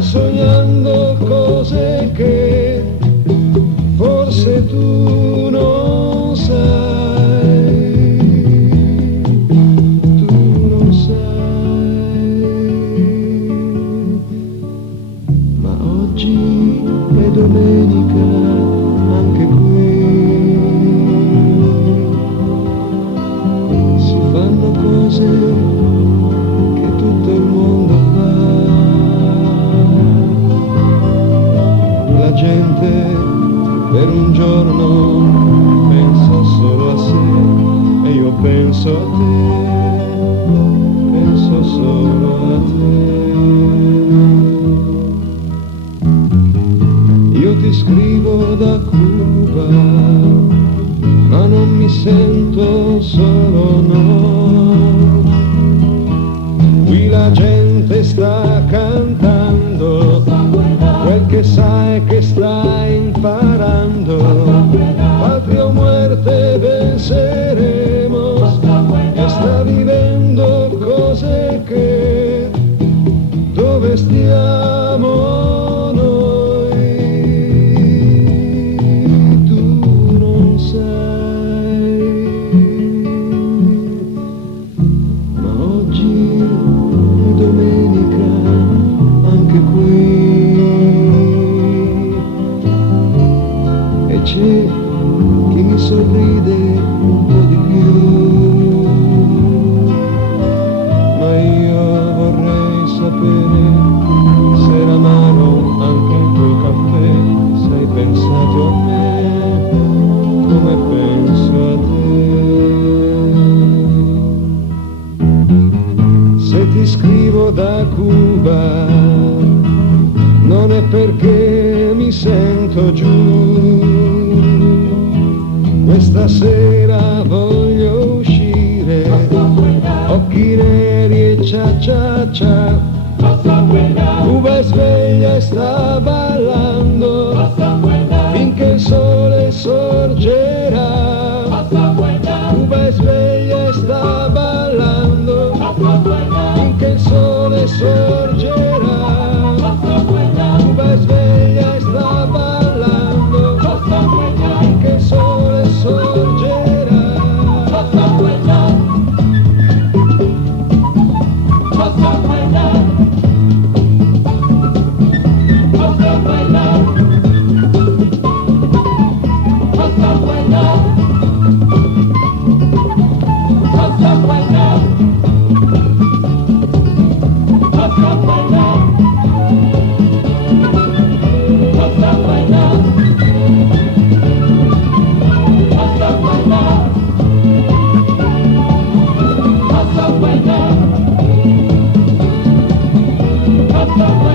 sognando cose che forse tu non sai, tu non sai, ma oggi è domenica anche qui, si fanno cose che tutto il mondo fa. La gente per un giorno pensa solo a sé e io penso a te, penso solo a te. Io ti scrivo da Cuba, ma non mi sento solo, no. Qui la gente sta cantando quel che sa e che sta imparando. Patria o muerte venceremo, e sta vivendo cose che dove stiamo noi tu non sai, ma oggi è domenica anche qui. C'è chi mi sorride un po' di più, ma io vorrei sapere se era amaro anche il tuo caffè, se hai pensato a me come penso a te. Se ti scrivo da Cuba non è perché mi sento giù. Questa sera voglio uscire, occhi neri e cia cia cia. Cuba è sveglia e sta ballando finché il sole sorgerà. Cuba è sveglia e sta ballando finché il sole sorgerà. Cuba è sveglia e sta ballando finché il sole sorgerà. Bye.